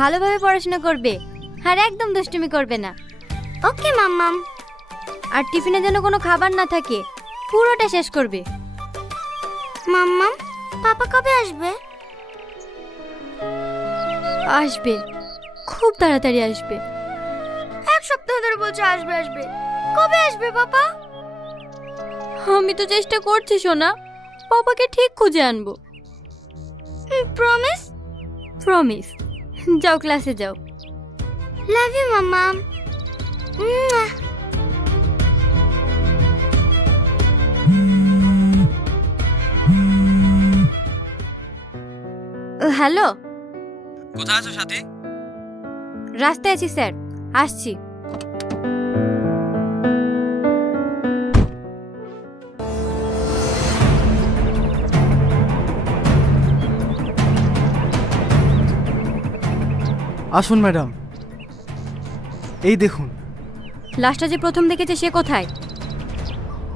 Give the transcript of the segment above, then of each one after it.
ভালোভাবে পড়াশোনা করবে আর একদম দুষ্টুমি করবে না। ওকে মাম্মাম। আর টিফিনে যেন কোনো খাবার না থাকে, পুরোটা শেষ করবে। মাম্মাম, পাপা কবে আসবে? আসবে, খুব তাড়াতাড়ি আসবে। 1 সপ্তাহ ধরে বলছে আসবে আসবে। কবে আসবে পাপা? আমি তো চেষ্টা করছি সোনা, পাপাকে ঠিক খুঁজে আনবো। প্রমিস? প্রমিস। যাও ক্লাসে যাও। লাভ ইউ মাম্মাম। হ্যালো, কোথায় আছো সাথী? রাস্তায় আছি স্যার, আসছি। আসুন ম্যাডাম, এই দেখুন। লাশটা যে প্রথম দেখেছে সে কোথায়?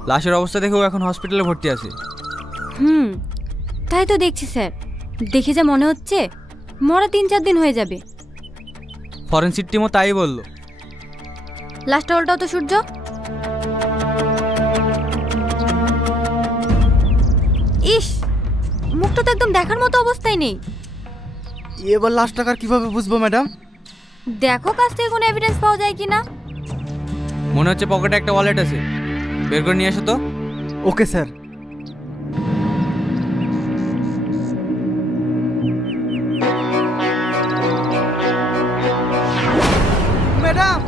লাশের অবস্থা দেখেও এখন হসপিটালে ভর্তি আছে। তাই তো দেখছি স্যার, দেখে যা মনে হচ্ছে মরা 3-4 দিন হয়ে যাবে। ফরেনসিক টিমও তাই বললো। লাশটা উল্টাও তো সূর্য। ইস, মুখটা তো একদম দেখার মতো অবস্থায় নেই। এবার লাশ টাকার কিভাবে বুঝবো ম্যাডাম? দেখো কাছ থেকে কোনো এভিডেন্স পাওয়া যায় কিনা। মনে হচ্ছে পকেটে একটা ওয়ালেট আছে, বের করে নিয়ে এসো তো। Okay sir. ম্যাডাম,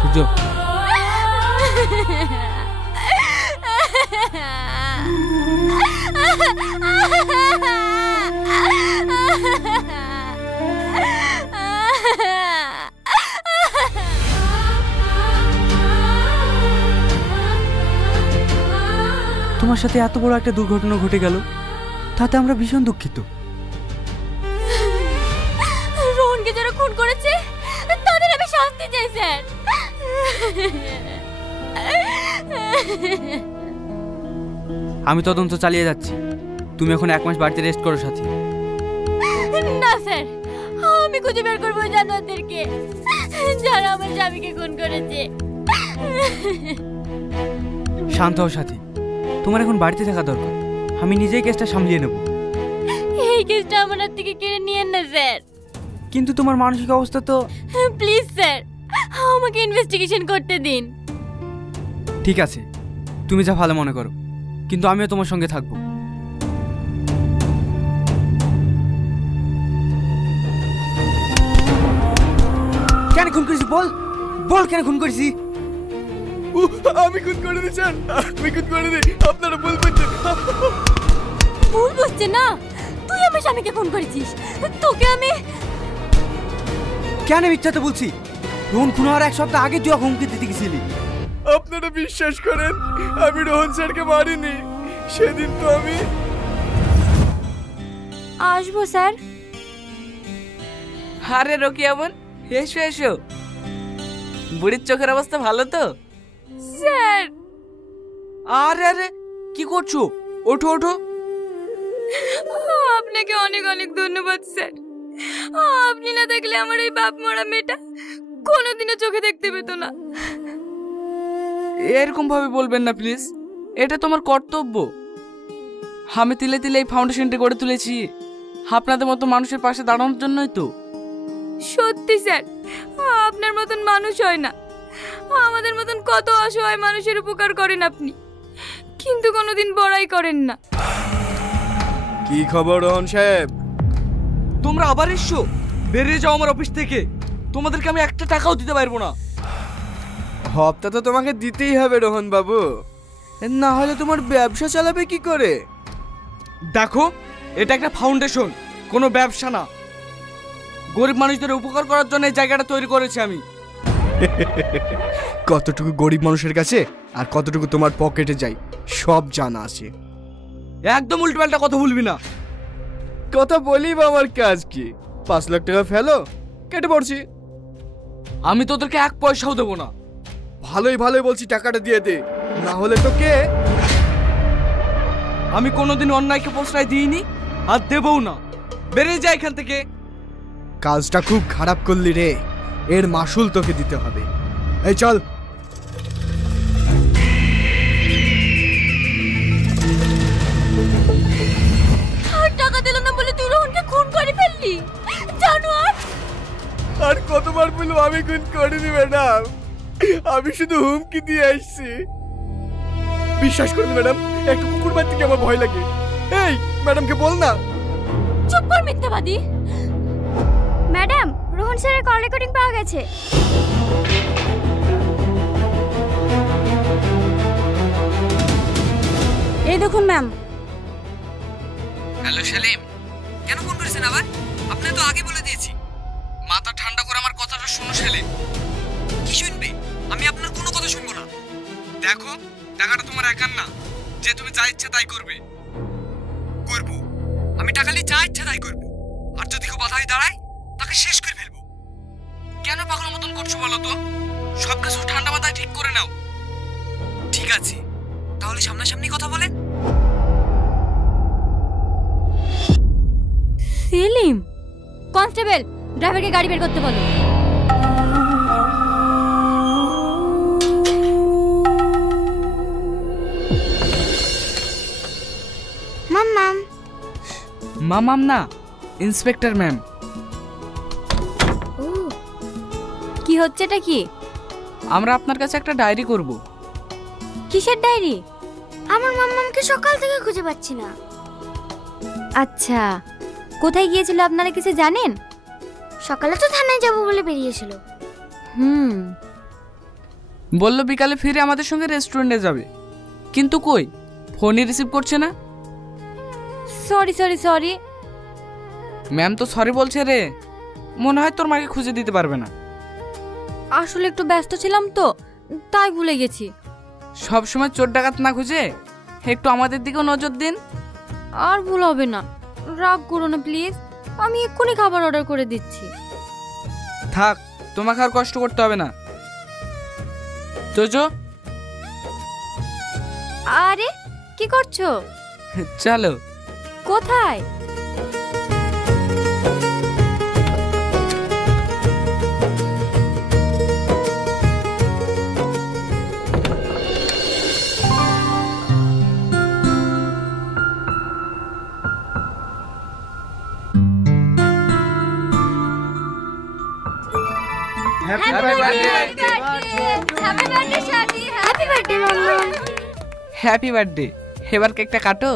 সূর্য, তোমার সাথে এত বড় একটা দুর্ঘটনা ঘটে গেল, তাতে আমরা ভীষণ দুঃখিত। রোহনকে যারা খুন করেছে তাদের আমি শাস্তি চাই স্যার। আমি তদন্ত চালিয়ে যাচ্ছি, তুমি এখন 1 মাস বাড়িতে রেস্ট করো সাথী। না স্যার, আমি খুঁজে বের করবো জানোয়ারদেরকে যারা আমার স্বামীকে খুন করেছে। শান্ত হও সাথী, তোমার এখন বাড়িতে থাকা দরকার। আমি নিজেই কেসটা সামলিয়ে নেব। এই কেসটা আমার হাত থেকে কেড়ে নিয়েন না স্যার। কিন্তু তোমার মানসিক অবস্থা তো। প্লিজ স্যার, আমাকে ইনভেস্টিগেশন করতে দিন। ঠিক আছে, তুমি যা ভালো মনে করো, কিন্তু আমিও তোমার সঙ্গে থাকবো। কেন খুন করেছি বল, বল কেন খুন করেছি? আমি খুন করে দিই স্যার, আমি খুন করে দিই। আপনারা ভুল বুঝছেন। ভুল বুঝছে না, তুই আমার স্বামীকে খুন করেছিস। তোকে আমি কেন মিথ্যাতে বলছি? রোহন খুন হওয়ার 1 সপ্তাহ আগে তুই হুমকি দিতে গেছিলি। আপনারা বিশ্বাস করেন, আমি রোহন স্যারকে মারিনি। সেদিন তো আমি আসবো স্যার। আরে রকিয়া বোন, এসো এসো। বুড়ির চোখের অবস্থা ভালো তো? স্যার, আরে আরে কি করছো? ওঠো ওঠো। আপনাকে অনেক অনেক ধন্যবাদ স্যার। আপনি না থাকলে আমার এই বাপ মরা মেয়েটা কোনোদিনও চোখে দেখতে পেত না। এরকম ভাবে বলবেন না প্লিজ, এটা তোমার কর্তব্য। আমি তিলে তিলে এই ফাউন্ডেশনটা গড়ে তুলেছি আপনাদের মতো মানুষের পাশে দাঁড়ানোর জন্যই তো। সত্যি স্যার, আপনার মতন মানুষ হয় না। আমাদের মতন কত অসহায় মানুষের উপকার করেন আপনি, কিন্তু কোনোদিন বড়াই করেন না। কি খবর রোহন সাহেব? তোমরা আবার এসছো? বেরিয়ে যাও আমার অফিস থেকে। তোমাদেরকে আমি একটা টাকাও দিতে পারবো না। হপ্তা তো তোমাকে দিতেই হবে রোহন বাবু, না হলে তোমার ব্যবসা চালাবে কি করে? দেখো, এটা একটা ফাউন্ডেশন, কোনো ব্যবসা না। গরিব মানুষদের উপকার করার জন্য এই জায়গাটা তৈরি করেছি আমি। কতটুকু গরিব মানুষের কাছে আর কতটুকু তোমার পকেটে যায় সব জানা আছে। একদম উল্টোপাল্টা কথা বলবি না। কথা বলি বা আমার কাজ কি? 5 লাখ টাকা ফেলো, কেটে পড়ছি। আমি তোদেরকে এক পয়সাও দেবো না। ভালোই ভালোই বলছি, টাকাটা দিয়ে দে, না হলে তো কে? আমি কোনোদিন অন্যায়কে প্রশ্রয় দিইনি আর দেবও না। বেরিয়ে যা এখান থেকে। কাজটা খুব খারাপ করলি রে, এর মাসুল তোকে দিতে হবে। এই চল। আর টাকা দিল না বলে তুই রোহনকে খুন করে ফেললি, জানোয়ার। আর কতবার বলবো আমি খুন করিনি ম্যাডাম, আমি শুধু হুমকি দিয়ে আসছি। বিশ্বাস করুন ম্যাডাম, একটা কুকুর মারতে কি আমার ভয় লাগে? এই ম্যাডামকে বল না। চুপ কর মিথ্যাবাদী। ম্যাডাম, রোহন স্যারের কল রেকর্ডিং পাওয়া গেছে। এই দেখুন ম্যাম। হ্যালো সেলিম, কেন ফোন করেছেন আবার? আপনি তো আগে বলে দিয়েছি। মাথা ঠান্ডা করে আমার কথাটা শুনো সেলিম। কি শুনবে? আমি আপনার কোনো কথা শুনবো না। দেখো, টাকাটা তোমার একার না যে তুমি যা ইচ্ছা তাই করবে। আমি টাকা নিয়ে যা ইচ্ছা তাই করবো, আর যদি কেউ বাধাই দাঁড়ায় তাকে শেষ করে ফেলবো। কেন পাগলের মতন করছো বলো তো? সব কিছু ঠান্ডা মাথায় ঠিক করে নাও। ঠিক আছে, তাহলে সামনাসামনি কথা বলেন। সেলিম, কনস্টেবল, ড্রাইভারকে গাড়ি বের করতে বলো। মাম্মাম। মামাম না, ইন্সপেক্টর ম্যাম। ও, কি হচ্ছে এটা? কি? আমরা আপনার কাছে একটা ডায়েরি করব। কিসের ডায়েরি? আমার মাম্মামকে সকাল থেকে খুঁজে পাচ্ছি না। আচ্ছা, কোথায় গিয়েছিল আপনারা কিছু জানেন? সকালে তো থানায় যাব বলে বেরিয়েছিল। বললো বিকালে ফিরে আমাদের সঙ্গে রেস্টুরেন্টে যাবে, কিন্তু কই ফোনই রিসিভ করছে না। Sorry sorry sorry. ম্যাম তো সরি বলছে রে, মনে হয় তোর মাকে খুঁজে দিতে পারবে না। আসলে একটু ব্যস্ত ছিলাম তো, তাই ভুলে গেছি। সব সময় চোর ডাকাত না খুঁজে একটু আমাদের দিকেও নজর দিন। আর ভুল হবে না, রাগ করো না প্লিজ। আমি এক্ষুনি খাবার অর্ডার করে দিচ্ছি। থাক, তোমাকে আর কষ্ট করতে হবে না। জোজো, আরে কি করছো? চলো। কোথায়? হ্যাপি বার্থডে মাম্মাম। Happy birthday. এবার কেকটা কাটো।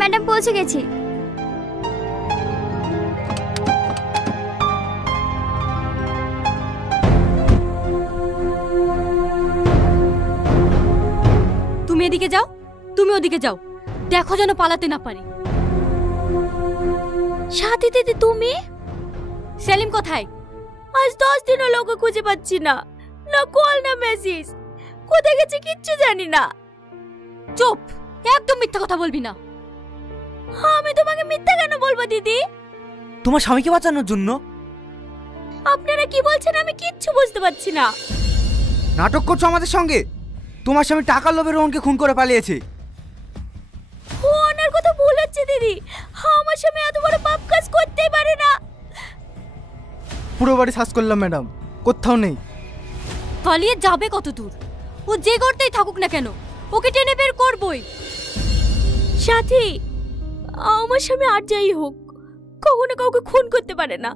ম্যাডাম পৌঁছে গেছি। তুমি এদিকে যাও, তুমি ওদিকে যাও, দেখো যেন পালাতে না পারে। সাথী দিদি তুমি? সেলিম কোথায়? আজ 10 দিন হলো ওকে খুঁজে পাচ্ছি না, না কল না মেসেজ। কোথায় গেছে কিচ্ছু জানি না। চুপ, একদম মিথ্যা কথা বলবি না। আমি তোমাকে মিথ্যা কেন বলবো দিদি? তোমার স্বামীকে বাঁচানোর জন্য। আপনারা কি বলছেন আমি কিচ্ছু বুঝতে পারছি না। নাটক করছো আমাদের সঙ্গে। তোমার স্বামী টাকার লোভে রোহনকে খুন করে পালিয়েছে। ওনার কথা ভুল হচ্ছে দিদি, আমার স্বামী এত বড় পাপ কাজ করতেই পারে না। পুরো বাড়ি সার্চ করলাম ম্যাডাম, কোথাও নেই। পালিয়ে যাবে কত দূর? ও যে করতেই থাকুক না কেন, ওকে টেনে বের করবই। সাথী, আমার স্বামী আর যাই হোক কখনো কাউকে খুন করতে পারে না।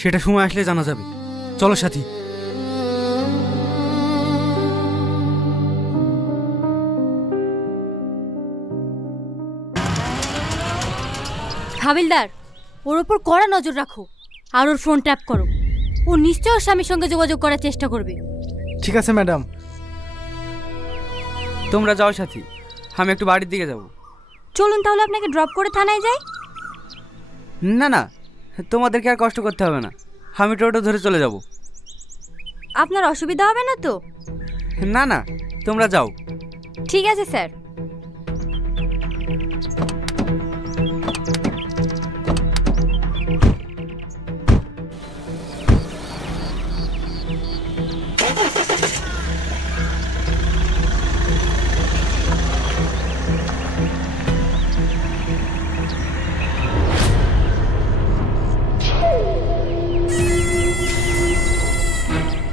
সেটা সময় আসলে জানা যাবে। চলো সাথী। হাবিলদার, ওর ওপর কড়া নজর রাখো আর ওর ফোন ট্যাপ করো। ও নিশ্চয় ওর স্বামীর সঙ্গে যোগাযোগ করার চেষ্টা করবে। ঠিক আছে ম্যাডাম। তোমরা যাও সাথী, আমি একটু বাড়ির দিকে যাব। চলুন তাহলে আপনাকে ড্রপ করে থানায় যাই। না না, তোমাদেরকে আর কষ্ট করতে হবে না, আমি টোটো ধরে চলে যাব। আপনার অসুবিধা হবে না তো? না না, তোমরা যাও। ঠিক আছে স্যার।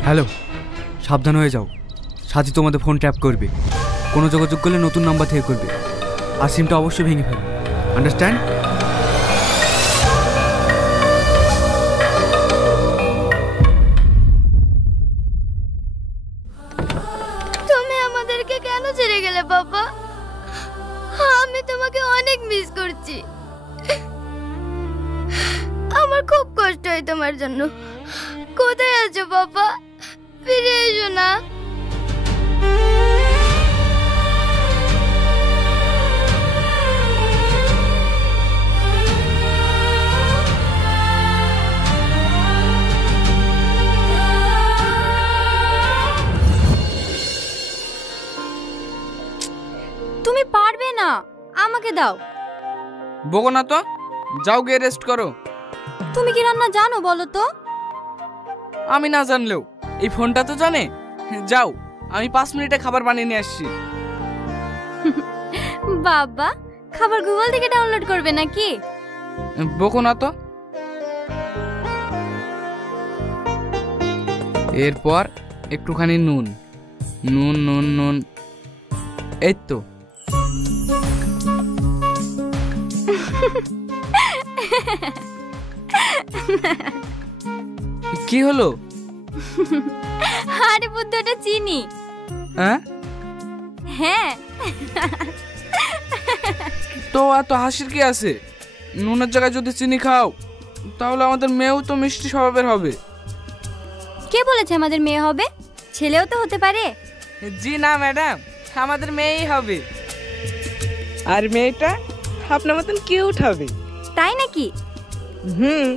হ্যালো, সাবধান হয়ে যাও। সাথী তোমাদের ফোন ট্যাপ করবে, কোনো যোগাযোগ করলে নতুন নাম্বার থেকে করবে, আর সিমটা অবশ্যই ভেঙে ফেলবে। আন্ডারস্ট্যান্ড? তুমি আমাদেরকে কেন ছেড়ে গেলে বাবা? আমি তোমাকে অনেক মিস করছি। আমার খুব কষ্ট হয় তোমার জন্য। কোথায় আছো বাবা? ফিরে এসো না। তুমি পারবে না, আমাকে দাও। বকো না তো, যাও গিয়ে রেস্ট করো। তুমি কি রান্না জানো বলো তো? আমি না জানলেও এই ফোনটা তো জানে। যাও, আমি 5 মিনিটে খাবার বানিয়ে নিয়ে আসছি। বাবা, খাবার গুগল থেকে ডাউনলোড করবে নাকি? বকো না তো। এরপর একটুখানি নুন, নুন নুন নুন, এই তো। কি হলো? আরে বুদ্ধ, ওটা চিনি। হ্যাঁ হ্যাঁ। তো এত হাসির কি আছে? নুনের জায়গায় যদি চিনি খাও তাহলে আমাদের মেয়েও তো মিষ্টি স্বভাবের হবে। কে বলেছে আমাদের মেয়ে হবে? ছেলেও তো হতে পারে। জি না ম্যাডাম, আমাদের মেয়েই হবে। আর মেয়েটা আপনার মতন কিউট হবে। তাই নাকি? হুম।